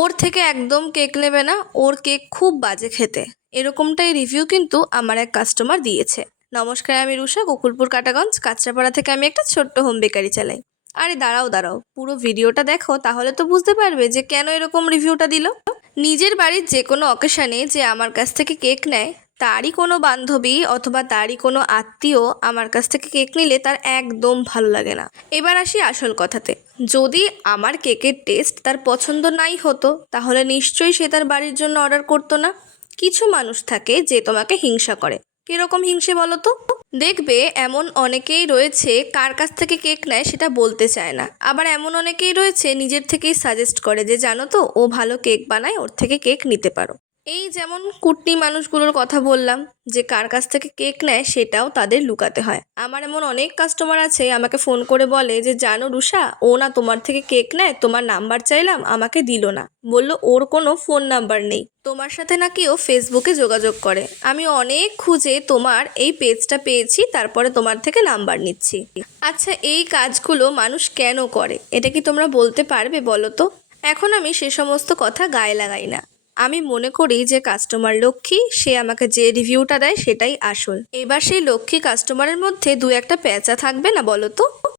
ওর থেকে একদম কেক নেবে না, ওর কেক খুব বাজে খেতে। এরকমটাই রিভিউ কিন্তু আমার এক কাস্টমার দিয়েছে। নমস্কার, আমি রুষা, গোকুলপুর কাটাগঞ্জ কাঁচরাপাড়া থেকে আমি একটা ছোট্ট হোম বেকারি চালাই। আরে দাঁড়াও দাঁড়াও, পুরো ভিডিওটা দেখো, তাহলে তো বুঝতে পারবে যে কেন এরকম রিভিউটা দিল। নিজের বাড়ির যে কোনো অকেশানে যে আমার কাছ থেকে কেক নেয়, তারই কোনো বান্ধবী অথবা তারই কোনো আত্মীয় আমার কাছ থেকে কেক নিলে তার একদম ভালো লাগে না। এবার আসি আসল কথাতে। যদি আমার কেকের টেস্ট তার পছন্দ নাই হতো, তাহলে নিশ্চয়ই সে তার বাড়ির জন্য অর্ডার করতো না। কিছু মানুষ থাকে যে তোমাকে হিংসা করে। কীরকম হিংসে বলো তো? দেখবে এমন অনেকেই রয়েছে কার কাছ থেকে কেক নেয় সেটা বলতে চায় না। আবার এমন অনেকেই রয়েছে নিজের থেকেই সাজেস্ট করে যে জানো তো, ও ভালো কেক বানায়, ওর থেকে কেক নিতে পারো। এই যেমন কুটনি মানুষগুলোর কথা বললাম, যে কার কাছ থেকে কেক নেয় সেটাও তাদের লুকাতে হয়। আমার এমন অনেক কাস্টমার আছে আমাকে ফোন করে বলে যে জানো রুষা, ও না তোমার থেকে কেক নেয়, তোমার নাম্বার চাইলাম আমাকে দিল না, বললো ওর কোনো ফোন নাম্বার নেই। তোমার সাথে নাকি ও ফেসবুকে যোগাযোগ করে। আমি অনেক খুঁজে তোমার এই পেজটা পেয়েছি, তারপরে তোমার থেকে নাম্বার নিচ্ছি। আচ্ছা, এই কাজগুলো মানুষ কেন করে এটা কি তোমরা বলতে পারবে বলো তো? এখন আমি সে সমস্ত কথা গায়ে লাগাই না। আমি মনে করি যে কাস্টমার লক্ষ্মী, সে আমাকে যে রিভিউটা দেয় সেটাই আসল। এবার সেই লক্ষ্মী কাস্টমারের মধ্যে দু একটা প্যাঁচা থাকবে না বলো তো?